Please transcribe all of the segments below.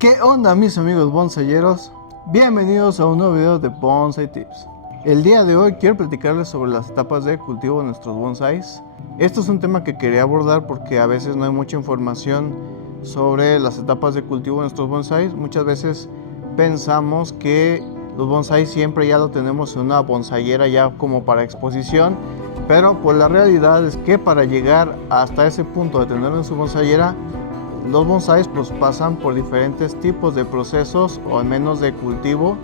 ¿Qué onda mis amigos bonsayeros? Bienvenidos a un nuevo video de Bonsai Tips. El día de hoy quiero platicarles sobre las etapas de cultivo de nuestros bonsais. Esto es un tema que quería abordar porque a veces no hay mucha información sobre las etapas de cultivo de nuestros bonsais. Muchas veces pensamos que los bonsais siempre ya lo tenemos en una bonsaiera ya como para exposición, pero pues la realidad es que para llegar hasta ese punto de tenerlo en su bonsaiera, los bonsais pues pasan por diferentes tipos de procesos o al menos de cultivo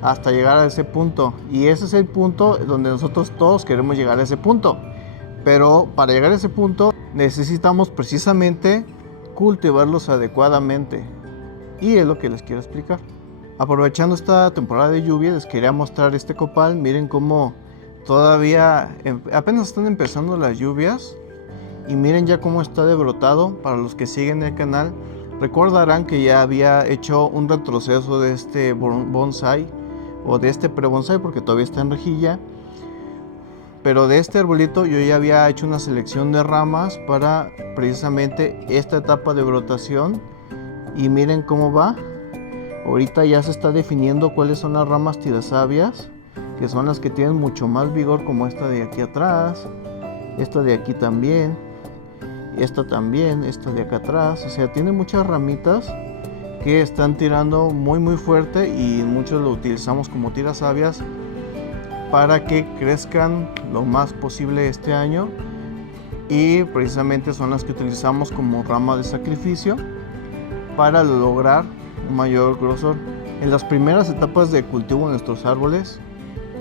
hasta llegar a ese punto, y ese es el punto donde nosotros todos queremos llegar a ese punto. Pero para llegar a ese punto necesitamos precisamente cultivarlos adecuadamente, y es lo que les quiero explicar. Aprovechando esta temporada de lluvia, les quería mostrar este copal. Miren cómo todavía apenas están empezando las lluvias. Y miren ya cómo está de brotado. Para los que siguen el canal, recordarán que ya había hecho un retroceso de este bonsai, o de este pre-bonsai, porque todavía está en rejilla. Pero de este arbolito yo ya había hecho una selección de ramas para precisamente esta etapa de brotación. Y miren cómo va. Ahorita ya se está definiendo cuáles son las ramas tirasabias, que son las que tienen mucho más vigor, como esta de aquí atrás, esta de aquí también, esta también, esta de acá atrás. O sea, tiene muchas ramitas que están tirando muy fuerte, y muchos lo utilizamos como tirasabias para que crezcan lo más posible este año, y precisamente son las que utilizamos como rama de sacrificio para lograr un mayor grosor. En las primeras etapas de cultivo de nuestros árboles,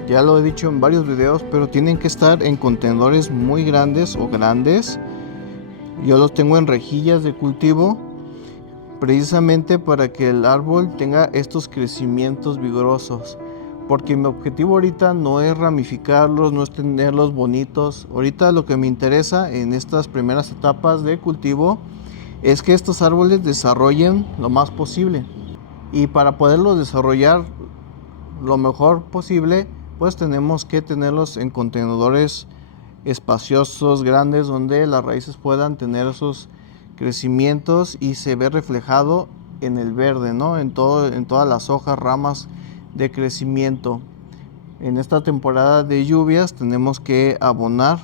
ya lo he dicho en varios videos, pero tienen que estar en contenedores muy grandes o grandes. Yo los tengo en rejillas de cultivo, precisamente para que el árbol tenga estos crecimientos vigorosos. Porque mi objetivo ahorita no es ramificarlos, no es tenerlos bonitos. Ahorita lo que me interesa en estas primeras etapas de cultivo es que estos árboles desarrollen lo más posible. Y para poderlos desarrollar lo mejor posible, pues tenemos que tenerlos en contenedores espaciosos, grandes, donde las raíces puedan tener esos crecimientos y se ve reflejado en el verde, ¿no? En todas las hojas, ramas de crecimiento. En esta temporada de lluvias tenemos que abonar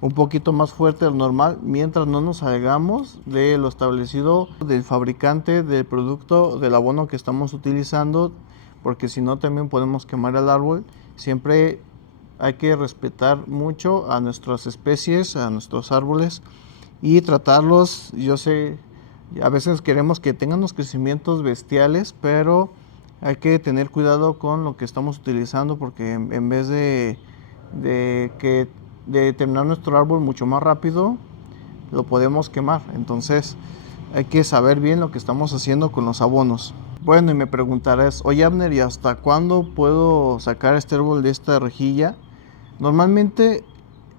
un poquito más fuerte de lo normal, mientras no nos salgamos de lo establecido del fabricante del producto del abono que estamos utilizando, porque si no también podemos quemar el árbol. Siempre hay que respetar mucho a nuestras especies, a nuestros árboles, y tratarlos. Yo sé, a veces queremos que tengan unos crecimientos bestiales, pero hay que tener cuidado con lo que estamos utilizando, porque en vez de terminar nuestro árbol mucho más rápido, lo podemos quemar. Entonces hay que saber bien lo que estamos haciendo con los abonos. Bueno, y me preguntarás, oye Abner, ¿y hasta cuándo puedo sacar este árbol de esta rejilla? Normalmente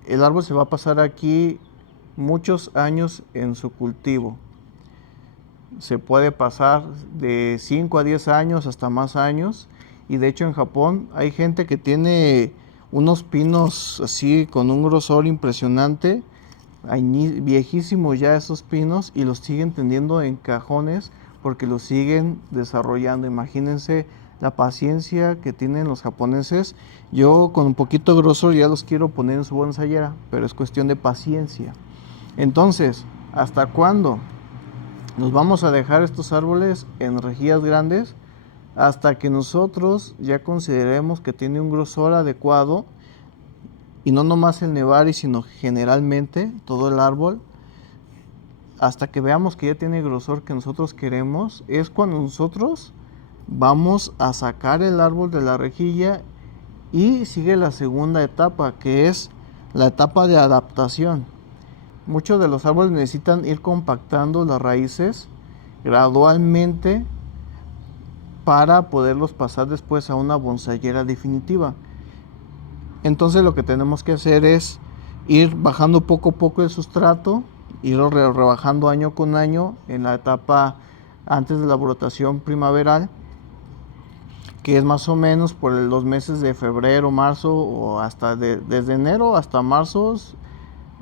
el árbol se va a pasar aquí muchos años en su cultivo. Se puede pasar de 5 a 10 años, hasta más años. Y de hecho en Japón hay gente que tiene unos pinos así con un grosor impresionante, viejísimos ya esos pinos, y los siguen tendiendo en cajones porque los siguen desarrollando. Imagínense la paciencia que tienen los japoneses. Yo con un poquito grosor ya los quiero poner en su bonsaiera, pero es cuestión de paciencia. Entonces, ¿hasta cuándo nos vamos a dejar estos árboles en rejillas grandes? Hasta que nosotros ya consideremos que tiene un grosor adecuado, y no nomás el nevari, sino generalmente todo el árbol. Hasta que veamos que ya tiene el grosor que nosotros queremos, es cuando nosotros vamos a sacar el árbol de la rejilla, y sigue la segunda etapa, que es la etapa de adaptación. Muchos de los árboles necesitan ir compactando las raíces gradualmente para poderlos pasar después a una bonsaiera definitiva. Entonces lo que tenemos que hacer es ir bajando poco a poco el sustrato, irlo rebajando año con año en la etapa antes de la brotación primaveral, que es más o menos por los meses de febrero, marzo, o hasta desde enero hasta marzo.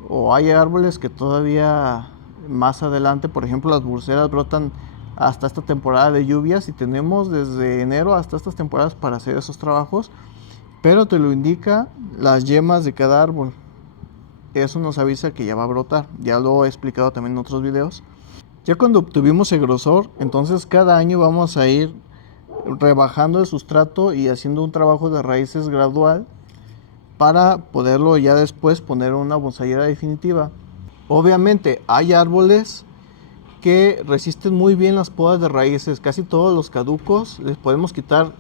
O hay árboles que todavía más adelante, por ejemplo las burseras, brotan hasta esta temporada de lluvias y tenemos desde enero hasta estas temporadas para hacer esos trabajos, pero te lo indica las yemas de cada árbol. Eso nos avisa que ya va a brotar, ya lo he explicado también en otros videos. Ya cuando obtuvimos el grosor, entonces cada año vamos a ir rebajando el sustrato y haciendo un trabajo de raíces gradual para poderlo ya después poner en una bonsaiera definitiva. Obviamente hay árboles que resisten muy bien las podas de raíces. Casi todos los caducos les podemos quitar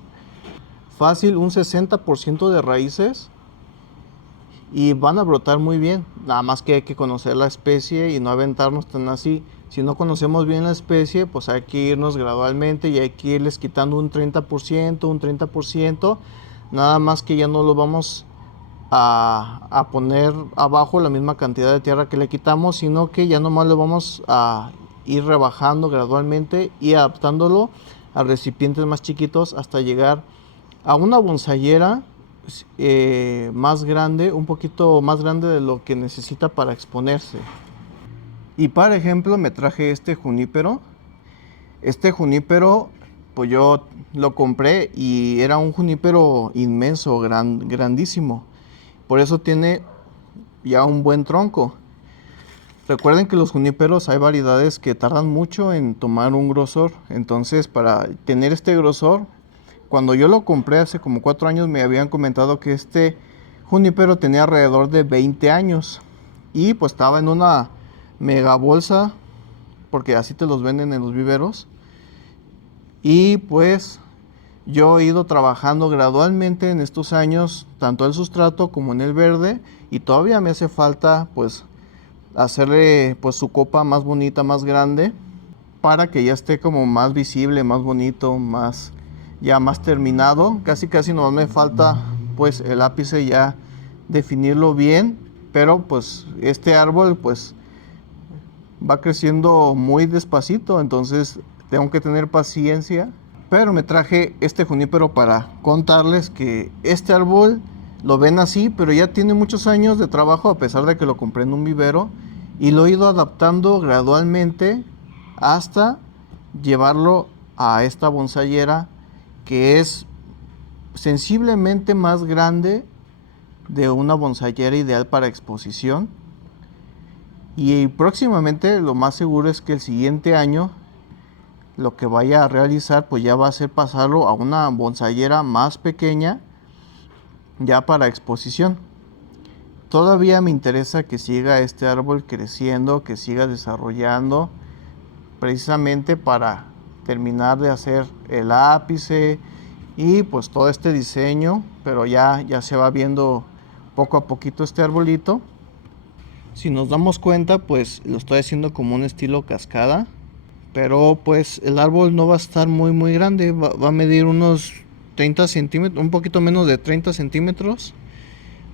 fácil un 60% de raíces y van a brotar muy bien. Nada más que hay que conocer la especie y no aventarnos tan así. Si no conocemos bien la especie, pues hay que irnos gradualmente y hay que irles quitando un 30%, un 30%. Nada más que ya no lo vamos a poner abajo la misma cantidad de tierra que le quitamos, sino que ya nomás lo vamos a ir rebajando gradualmente y adaptándolo a recipientes más chiquitos hasta llegar a una bonsaiera más grande, un poquito más grande de lo que necesita para exponerse. Y para ejemplo me traje este junípero. Este junípero pues yo lo compré y era un junípero inmenso, grandísimo. Por eso tiene ya un buen tronco. Recuerden que los juníperos hay variedades que tardan mucho en tomar un grosor. Entonces para tener este grosor, cuando yo lo compré hace como 4 años me habían comentado que este junípero tenía alrededor de 20 años. Y pues estaba en una mega bolsa, porque así te los venden en los viveros. Y pues yo he ido trabajando gradualmente en estos años, tanto el sustrato como en el verde, y todavía me hace falta pues hacerle pues su copa más bonita, más grande, para que ya esté como más visible, más bonito, ya más terminado. Casi no me falta pues el ápice ya definirlo bien, pero pues este árbol pues va creciendo muy despacito, entonces tengo que tener paciencia. Pero me traje este junípero para contarles que este árbol lo ven así, pero ya tiene muchos años de trabajo, a pesar de que lo compré en un vivero, y lo he ido adaptando gradualmente hasta llevarlo a esta bonsaiera, que es sensiblemente más grande de una bonsaiera ideal para exposición. Y próximamente lo más seguro es que el siguiente año lo que vaya a realizar pues ya va a ser pasarlo a una bonsaiera más pequeña, ya para exposición. Todavía me interesa que siga este árbol creciendo, que siga desarrollando, precisamente para terminar de hacer el ápice y pues todo este diseño, pero ya se va viendo poco a poquito este arbolito. Si nos damos cuenta, pues lo estoy haciendo como un estilo cascada, pero pues el árbol no va a estar muy grande, va a medir unos 30 centímetros, un poquito menos de 30 centímetros,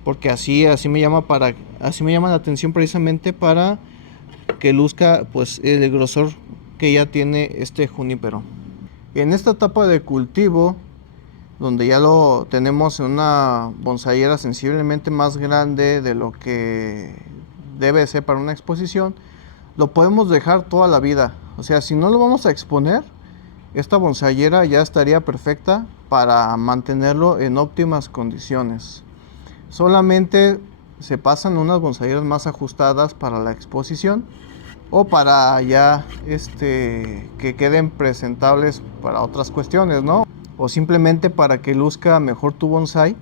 porque así me llama la atención, precisamente para que luzca pues el grosor que ya tiene este junípero. En esta etapa de cultivo, donde ya lo tenemos en una bonsaiera sensiblemente más grande de lo que debe ser para una exposición, lo podemos dejar toda la vida. O sea, si no lo vamos a exponer, esta bonsaiera ya estaría perfecta para mantenerlo en óptimas condiciones. Solamente se pasan unas bonsaieras más ajustadas para la exposición, o para ya que queden presentables para otras cuestiones, ¿no? O simplemente para que luzca mejor tu bonsai,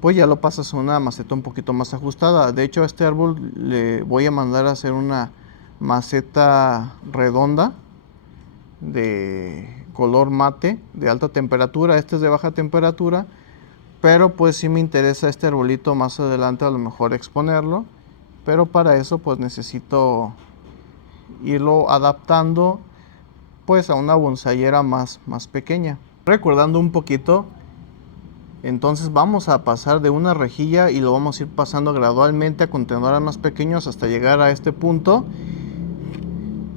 pues ya lo pasas a una maceta un poquito más ajustada. De hecho, a este árbol le voy a mandar a hacer una maceta redonda de color mate, de alta temperatura. Este es de baja temperatura, pero pues sí me interesa este arbolito más adelante a lo mejor exponerlo, pero para eso pues necesito irlo adaptando pues a una bonsaiera más pequeña. Recordando un poquito, entonces vamos a pasar de una rejilla y lo vamos a ir pasando gradualmente a contenedores más pequeños hasta llegar a este punto.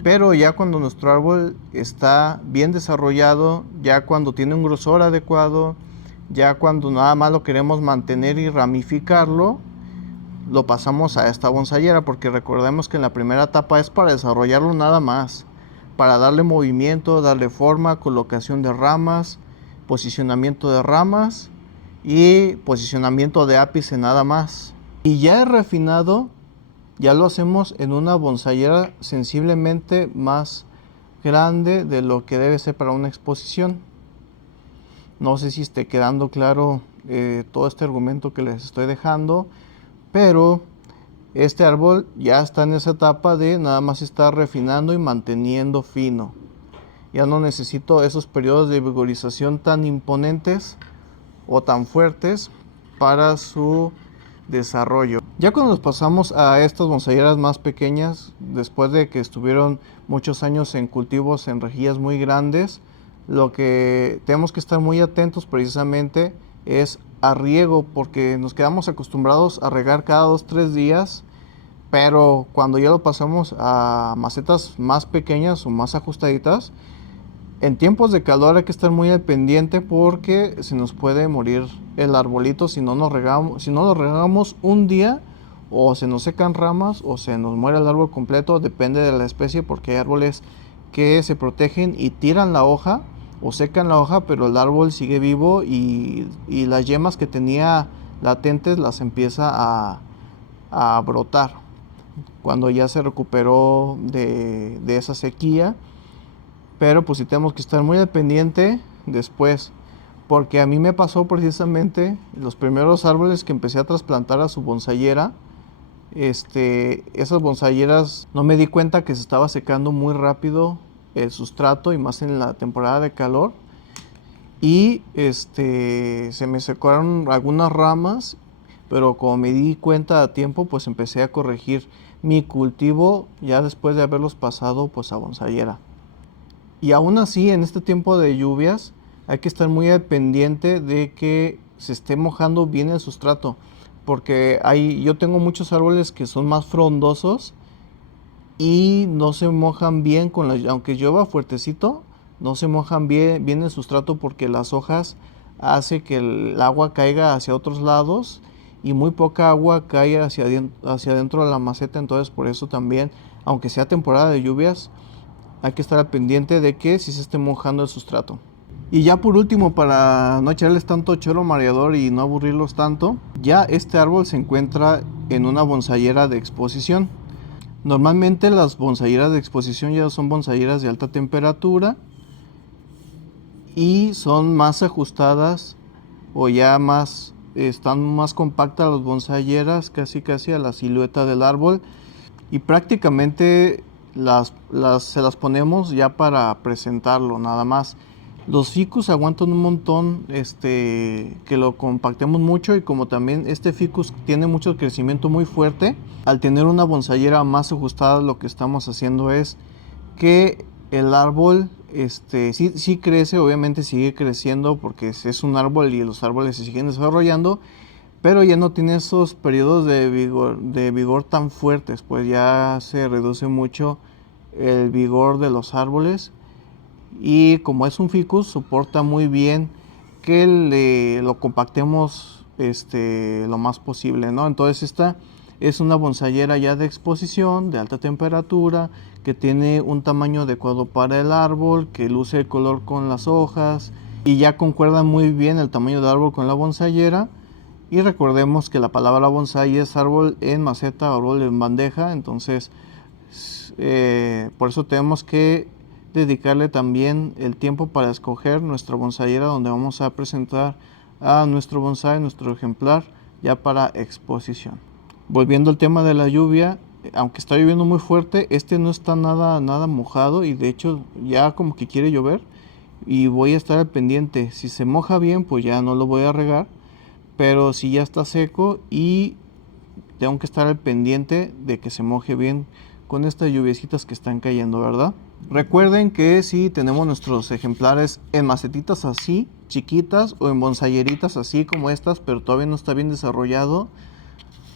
Pero ya cuando nuestro árbol está bien desarrollado, ya cuando tiene un grosor adecuado, ya cuando nada más lo queremos mantener y ramificarlo, lo pasamos a esta bonsaiera, porque recordemos que en la primera etapa es para desarrollarlo nada más. para darle movimiento, darle forma, colocación de ramas, posicionamiento de ramas y posicionamiento de ápice nada más. Y ya el refinado ya lo hacemos en una bonsaiera sensiblemente más grande de lo que debe ser para una exposición. No sé si esté quedando claro todo este argumento que les estoy dejando, pero este árbol ya está en esa etapa de nada más estar refinando y manteniendo fino. Ya no necesito esos periodos de vigorización tan imponentes o tan fuertes para su desarrollo. Ya cuando nos pasamos a estas bonsayeras más pequeñas, después de que estuvieron muchos años en cultivos en rejillas muy grandes, lo que tenemos que estar muy atentos precisamente es a riego, porque nos quedamos acostumbrados a regar cada 2-3 días, pero cuando ya lo pasamos a macetas más pequeñas o más ajustaditas, en tiempos de calor hay que estar muy al pendiente porque se nos puede morir el arbolito si no lo regamos un día, o se nos secan ramas o se nos muere el árbol completo, depende de la especie, porque hay árboles que se protegen y tiran la hoja o secan la hoja, pero el árbol sigue vivo y las yemas que tenía latentes las empieza a brotar cuando ya se recuperó de esa sequía. Pero pues sí tenemos que estar muy al pendiente después, porque a mí me pasó precisamente los primeros árboles que empecé a trasplantar a su bonsaiera. Esas bonsayeras no me di cuenta que se estaba secando muy rápido el sustrato, y más en la temporada de calor, y se me secaron algunas ramas, pero como me di cuenta a tiempo, pues empecé a corregir mi cultivo ya después de haberlos pasado pues a bonsaiera. Y aún así, en este tiempo de lluvias, hay que estar muy al pendiente de que se esté mojando bien el sustrato, porque yo tengo muchos árboles que son más frondosos y no se mojan bien aunque llueva fuertecito, no se mojan bien el sustrato, porque las hojas hace que el agua caiga hacia otros lados y muy poca agua cae hacia adentro de la maceta. Entonces por eso también, aunque sea temporada de lluvias, hay que estar al pendiente de que si se esté mojando el sustrato. Y ya por último, para no echarles tanto choro mareador y no aburrirlos tanto, ya este árbol se encuentra en una bonsaiera de exposición. Normalmente las bonsaieras de exposición ya son bonsaieras de alta temperatura y son más ajustadas, o ya están más compactas las bonsaieras, casi a la silueta del árbol, y prácticamente se las ponemos ya para presentarlo nada más. Los ficus aguantan un montón que lo compactemos mucho, y como también este ficus tiene mucho crecimiento muy fuerte, al tener una bonsaiera más ajustada, lo que estamos haciendo es que el árbol sí crece, obviamente sigue creciendo porque es un árbol y los árboles se siguen desarrollando, pero ya no tiene esos periodos de vigor tan fuertes, pues ya se reduce mucho el vigor de los árboles, y como es un ficus soporta muy bien que lo compactemos lo más posible, ¿no? Entonces esta es una bonsaiera ya de exposición de alta temperatura, que tiene un tamaño adecuado para el árbol, que luce el color con las hojas y ya concuerda muy bien el tamaño del árbol con la bonsaiera. Y recordemos que la palabra bonsai es árbol en maceta, árbol en bandeja, entonces por eso tenemos que dedicarle también el tiempo para escoger nuestra bonsaiera donde vamos a presentar a nuestro bonsai, nuestro ejemplar, ya para exposición. Volviendo al tema de la lluvia, aunque está lloviendo muy fuerte, no está nada mojado, y de hecho ya como que quiere llover, y voy a estar al pendiente. Si se moja bien, pues ya no lo voy a regar, pero si ya está seco, y tengo que estar al pendiente de que se moje bien con estas lluviecitas que están cayendo, ¿verdad? Recuerden que si tenemos nuestros ejemplares en macetitas así, chiquitas, o en bonsaieritas así como estas, pero todavía no está bien desarrollado,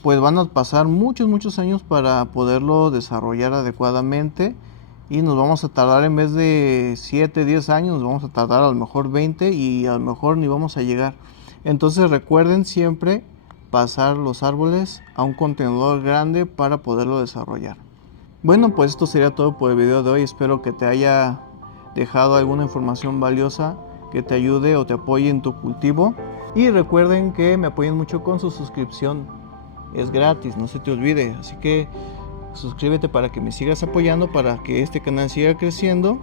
pues van a pasar muchos años para poderlo desarrollar adecuadamente, y nos vamos a tardar, en vez de 7-10 años, nos vamos a tardar a lo mejor 20, y a lo mejor ni vamos a llegar. Entonces recuerden siempre pasar los árboles a un contenedor grande para poderlo desarrollar. Bueno, pues esto sería todo por el video de hoy. Espero que te haya dejado alguna información valiosa que te ayude o te apoye en tu cultivo. Y recuerden que me apoyen mucho con su suscripción. Es gratis, no se te olvide. Así que suscríbete para que me sigas apoyando, para que este canal siga creciendo.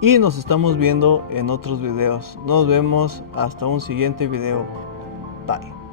Y nos estamos viendo en otros videos. Nos vemos hasta un siguiente video. Bye.